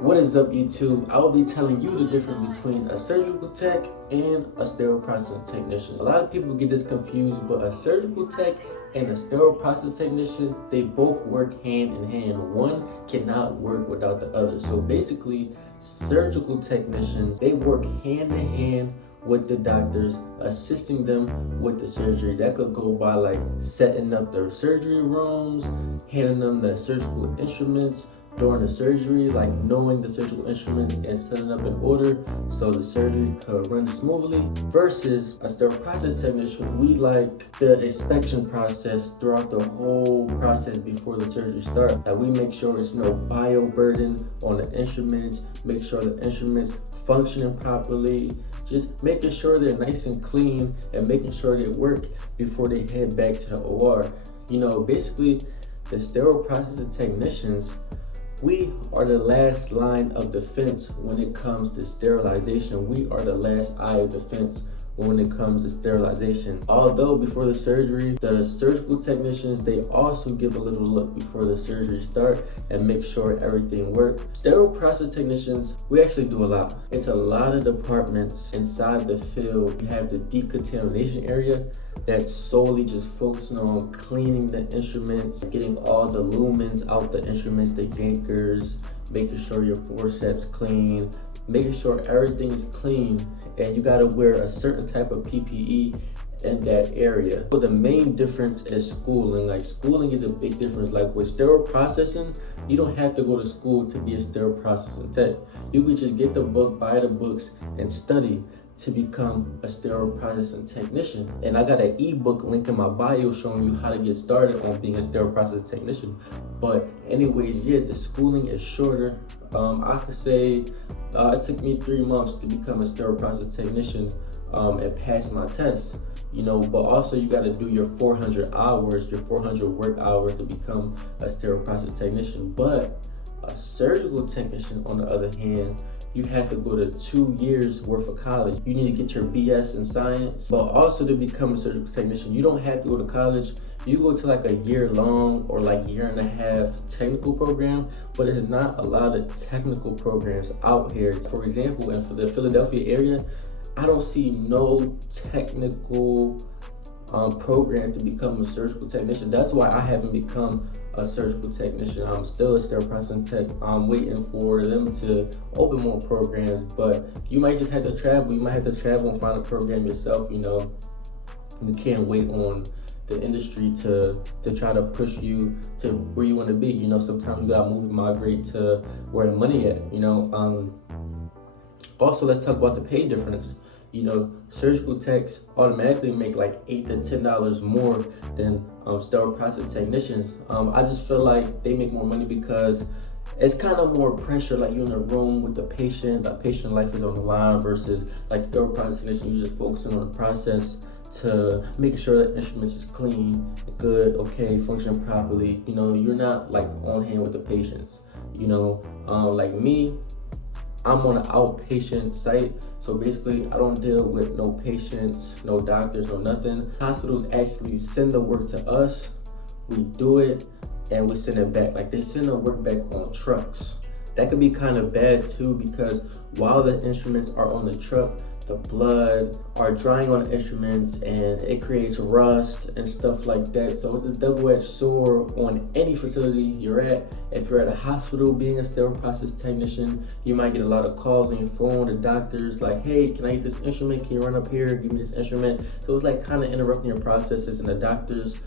What is up, YouTube? I will be telling you the difference between a surgical tech and a sterile processing technician. A lot of people get this confused, but a surgical tech and a sterile processing technician, they both work hand in hand. One cannot work without the other. So basically, surgical technicians, they work hand in hand with the doctors, assisting them with the surgery. That could go by like setting up their surgery rooms, handing them the surgical instruments during the surgery, like knowing the surgical instruments and setting up in order so the surgery could run smoothly. Versus a sterile process technician, we like the inspection process throughout the whole process before the surgery starts. That we make sure there's no bio burden on the instruments, make sure the instruments functioning properly, just making sure they're nice and clean and making sure they work before they head back to the OR. You know, basically the sterile processing technicians, we are the last line of defense when it comes to sterilization. We are the last eye of defense when it comes to sterilization. Although before the surgery, the surgical technicians, they also give a little look before the surgery starts and make sure everything works. Sterile process technicians, we actually do a lot. It's a lot of departments inside the field. You have the decontamination area that's solely just focusing on cleaning the instruments, getting all the lumens out the instruments, the yankers, making sure your forceps clean, making sure everything is clean, and you gotta wear a certain type of PPE in that area. So the main difference is schooling. Like schooling is a big difference. Like with sterile processing, you don't have to go to school to be a sterile processing tech. You could just get the book, buy the books, and study to become a sterile processing technician. And I got an ebook link in my bio showing you how to get started on being a sterile processing technician. But anyways, yeah, the schooling is shorter. I could say it took me 3 months to become a sterile processing technician and pass my test. You know, but also you got to do your 400 hours, your 400 work hours to become a sterile processing technician. But a surgical technician, on the other hand, you have to go to 2 years worth of college. You need to get your BS in science, but also to become a surgical technician, you don't have to go to college. You go to like a year-long or like year-and-a-half technical program, but there's not a lot of technical programs out here. For example, in the Philadelphia area, I don't see no technical programs to become a surgical technician. That's why I haven't become a surgical technician. I'm still a sterile processing tech. I'm waiting for them to open more programs, but you might just have to travel. You might have to travel and find a program yourself. You know, you can't wait on the industry to try to push you to where you want to be. You know, sometimes you gotta move and migrate to where the money at. You know, also let's talk about the pay difference. You know, surgical techs automatically make like $8 to $10 more than sterile process technicians. I just feel like they make more money because it's kind of more pressure. Like you're in a room with the patient life is on the line, versus like sterile process technician, you're just focusing on the process to making sure that instruments is clean, good, okay, functioning properly. You know, you're not like on hand with the patients. You know, like me, I'm on an outpatient site, so basically I don't deal with no patients, no doctors, no nothing. Hospitals actually send the work to us, we do it, and we send it back. Like they send the work back on trucks. That could be kind of bad too, because while the instruments are on the truck, the blood are drying on the instruments and it creates rust and stuff like that. So it's a double-edged sword on any facility you're at. If you're at a hospital being a sterile process technician, you might get a lot of calls on your phone to doctors like, hey, can I get this instrument? Can you run up here, give me this instrument? So it's like kind of interrupting your processes, and the doctors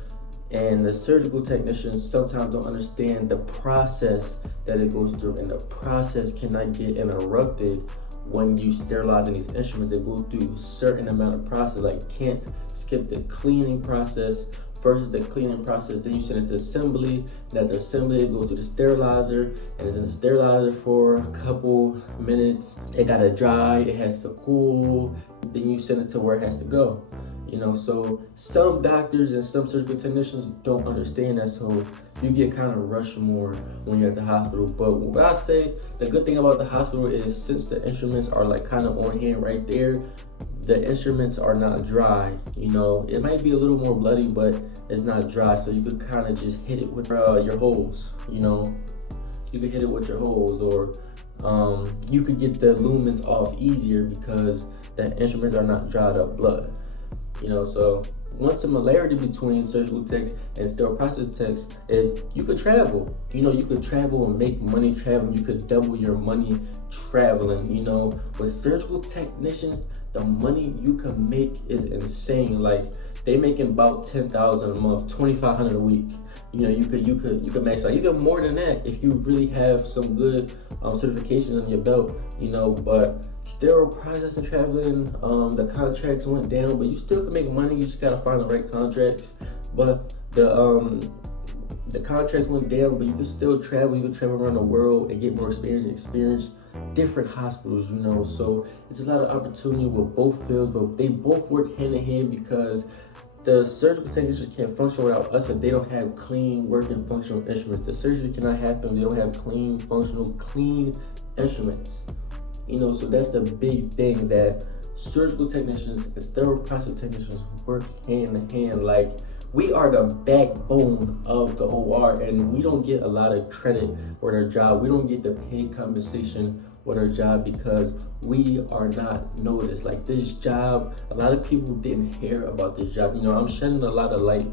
and the surgical technicians sometimes don't understand the process that it goes through, and the process cannot get interrupted. When you sterilizing these instruments, they go through a certain amount of process. Like you can't skip the cleaning process. Versus the cleaning process, then you send it to assembly. And after assembly, it goes to the sterilizer, and it's in the sterilizer for a couple minutes. It gotta dry, it has to cool. Then you send it to where it has to go. You know, so some doctors and some surgical technicians don't understand that, so you get kind of rushed more when you're at the hospital. But what I say, the good thing about the hospital is, since the instruments are like kind of on hand right there, the instruments are not dry. You know, it might be a little more bloody, but it's not dry, so you could kind of just hit it with your hose. You know, you could hit it with your hose, or you could get the lumens off easier because the instruments are not dried up blood. So one similarity between surgical techs and sterile processing techs is you could travel. You could travel and make money traveling. You could double your money traveling. With surgical technicians, the money you can make is insane. Like, they making about $10,000 a month, $2,500 a week. You could max out even more than that if you really have some good certifications on your belt. But sterile processing traveling, the contracts went down, but you still can make money. You just gotta find the right contracts. But the contracts went down, but you can still travel. You can travel around the world and get more experience different hospitals. So it's a lot of opportunity with both fields, but they both work hand in hand because the surgical technicians can't function without us if they don't have clean, working, functional instruments. The surgery cannot happen if they don't have clean, functional, clean instruments. So that's the big thing, that surgical technicians and sterile processing technicians work hand in hand. Like, we are the backbone of the OR, and we don't get a lot of credit for their job. We don't get the paid compensation for their job because we are not noticed. Like, this job, a lot of people didn't hear about this job. I'm shedding a lot of light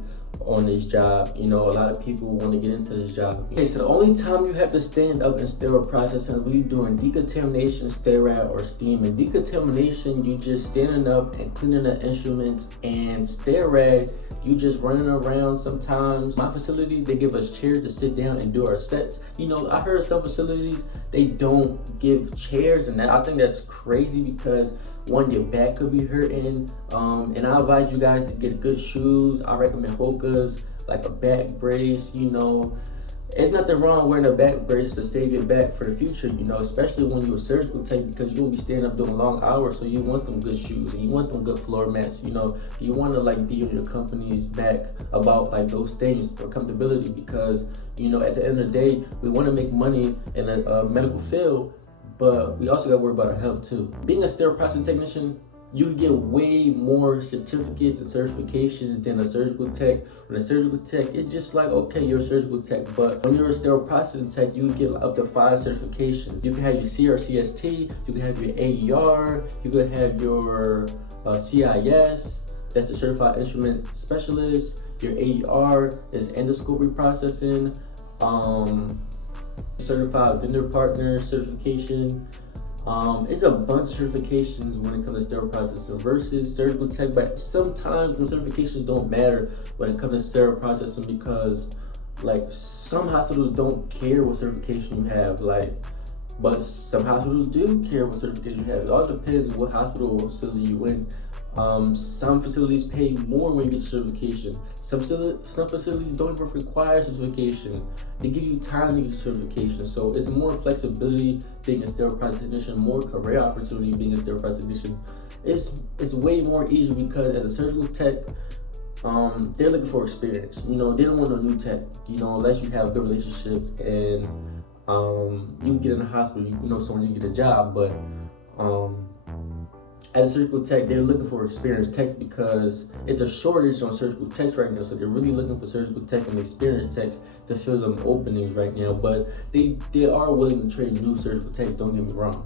on this job. A lot of people want to get into this job. Okay, so the only time you have to stand up in sterile processing is when you're doing decontamination, sterile, or steaming. Decontamination, you just standing up and cleaning the instruments, and sterile, you just running around. Sometimes my facility, they give us chairs to sit down and do our sets. I heard some facilities, they don't give chairs, and I think that's crazy because one, your back could be hurting. And I advise you guys to get good shoes. I recommend Hoka's, like a back brace. It's nothing wrong wearing a back brace to save your back for the future, especially when you're a surgical tech, because you're gonna be standing up doing long hours, so you want them good shoes and you want them good floor mats. You want to be on your company's back about those things for comfortability, because at the end of the day, we want to make money in the medical field, but we also got to worry about our health too. Being a sterile processing technician, you can get way more certificates and certifications than a surgical tech. When a surgical tech, it's just like, okay, you're a surgical tech, but when you're a sterile processing tech, you can get up to 5 certifications. You can have your CRCST, you can have your AER, you can have your CIS, that's the Certified Instrument Specialist. Your AER is endoscopy processing, Certified Vendor Partner certification. It's a bunch of certifications when it comes to sterile processing versus surgical tech, but sometimes the certifications don't matter when it comes to sterile processing because some hospitals don't care what certification you have, but some hospitals do care what certification you have. It all depends what hospital or facility you in. Some facilities pay more when you get certification. Some facilities don't even require certification. They give you time to get certification. So it's more flexibility being a sterile processing technician, more career opportunity being a sterile processing technician. It's way more easier because as a surgical tech, they're looking for experience. They don't want no new tech, unless you have good relationships and you get in a hospital, someone you get a job, but as a surgical tech, they're looking for experienced techs because it's a shortage on surgical techs right now. So they're really looking for surgical tech and experienced techs to fill them openings right now. But they are willing to train new surgical techs, don't get me wrong,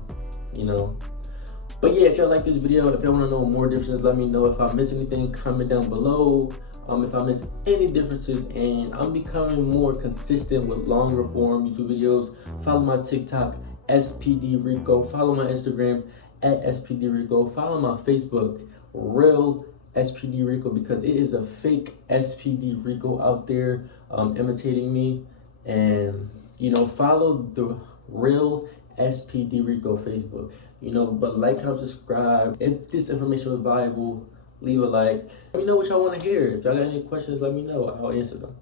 But yeah, if y'all like this video, if y'all want to know more differences, let me know. If I miss anything, comment down below. If I miss any differences, and I'm becoming more consistent with longer form YouTube videos, follow my TikTok, SPD Rico. Follow my Instagram, at SPD Rico. Follow my Facebook, Real SPD Rico, because it is a fake SPD Rico out there imitating me. And follow the Real SPD Rico Facebook. But like, comment, subscribe. If this information was valuable, leave a like. Let me know what y'all want to hear. If y'all got any questions, let me know. I'll answer them.